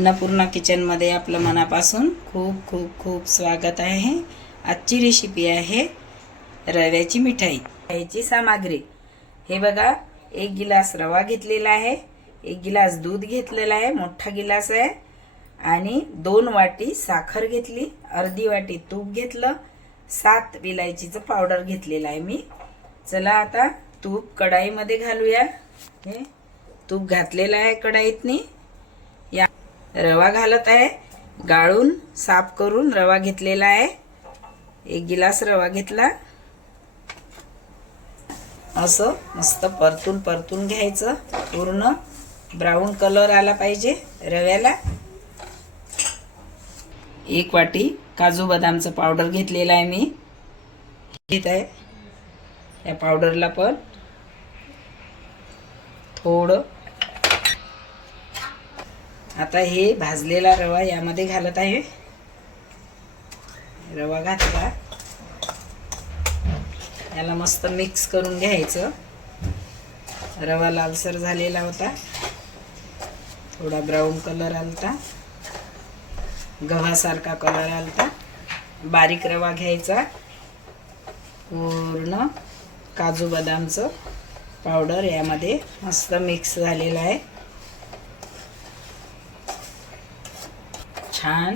अन्नपूर्णा किचनमध्ये आपलं मनापासून खूप खूप खूप स्वागत आहे. आजची रेसिपी आहे रव्याची मिठाई. याची सामग्री. हे बघा एक गिलास रवा घेतलेला आहे एक गिलास दूध घेतलेला आहे मोठा गिलास आहे आणि दोन वाटी साखर घेतली अर्धी वाटी तूप घेतलं सात विलायचीचं पावडर घेतलेलं आहे मी. चला आता तूप कढाईमध्ये घालूया. हे तूप घातलेलं आहे कढाईतनी. रवा घालत आहे. गाळून साफ करून रवा घेतलेला आहे. एक गिलास रवा घेतला. असं मस्त परतून परतून घ्यायचं. पूर्ण ब्राऊन कलर आला पाहिजे रव्याला. एक वाटी काजू बदामचं पावडर घेतलेलं आहे मी. घेत आहे. या पावडरला पण थोडं आता हे भाजलेला रवा यामध्ये घालत आहे. रवा घातला. याला मस्त मिक्स करून घ्यायचं. रवा लालसर झालेला होता. थोडा ब्राऊन कलर आलता. गव्हासारखा कलर आलता. बारीक रवा घ्यायचा. पूर्ण काजू बदामचं पावडर यामध्ये मस्त मिक्स झालेलं आहे. छान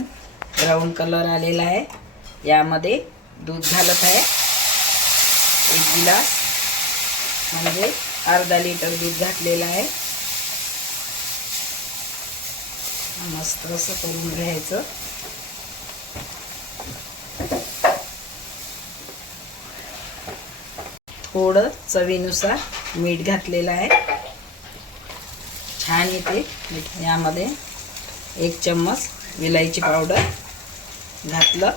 ब्राऊन कलर आलेला आहे. यामध्ये दूध घालत आहे. एक गिलास म्हणजे अर्धा लिटर दूध घातलेलं आहे. मस्त असं करून घ्यायचं. थोडं चवीनुसार मीठ घातलेलं आहे. छान येते. मीठ यामध्ये एक चम्मच विलायची पावडर घातलं.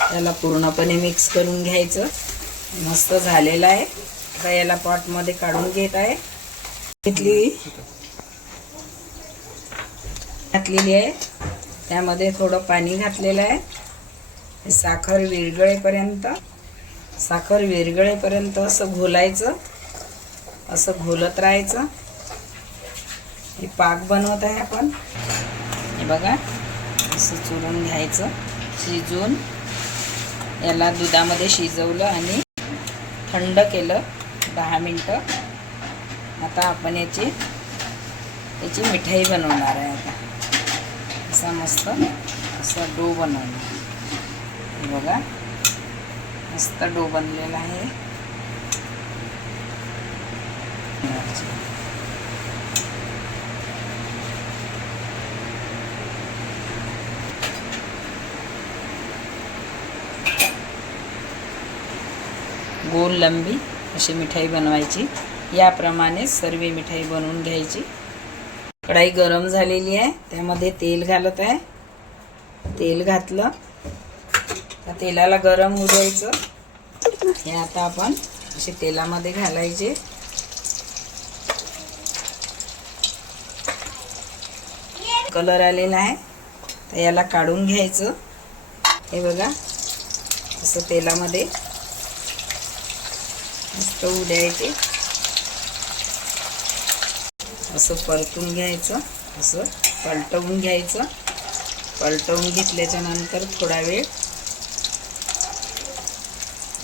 त्याला पूर्णपणे मिक्स करून घ्यायचं. मस्त झालेलं आहे. आता याला पॉटमध्ये काढून घेत आहे. घेतली. घातलेली आहे. त्यामध्ये थोडं पाणी घातलेलं आहे. साखर विरगळेपर्यंत. साखर विरगळेपर्यंत असं घोलायचं. असं घोलत राहायचं. हे पाक बनवत आहे आपण. हे बघा असं चुरून घ्यायचं. शिजवून याला दुधामध्ये शिजवलं आणि थंड केलं दहा मिनटं. आता आपण याची याची मिठाई बनवणार आहे आता. असा मस्त असा डो बनवणार. हे बघा मस्त डो बनलेला आहे. गोल लंबी अशी मिठाई बनवायची. याप्रमाणे सर्व मिठाई बनवून घ्यायची. कढाई गरम झालेली आहे. त्यामध्ये तेल घालत आहे. तेल घातलं. त्या तेलाला गरम होऊ द्यायचं हे आता आपण असे तेलामध्ये घालायचे. कलर आलेला आहे. तर याला काढून घ्यायचं. हे बघा. असं तेलामध्ये मस्त होऊ द्यायचे. असं परतून घ्यायचं. असं पलटवून घ्यायचं. पलटवून घेतल्याच्या नंतर थोडा वेळ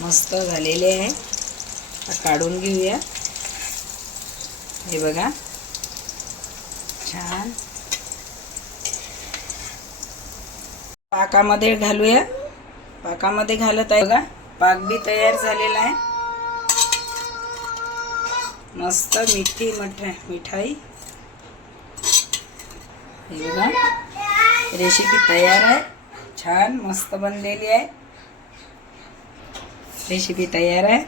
मस्त झालेले आहे. काढून घेऊया. हे बघा. छान. पाकामध्ये घालूया. पाकामध्ये घालत आहे बघा. पाक बी तयार झालेला आहे. मस्त मीठी मठ मिठाई। हे रेसिपी तैयार है छान मस्त बनलेली आहे. रेसिपी तयार आहे.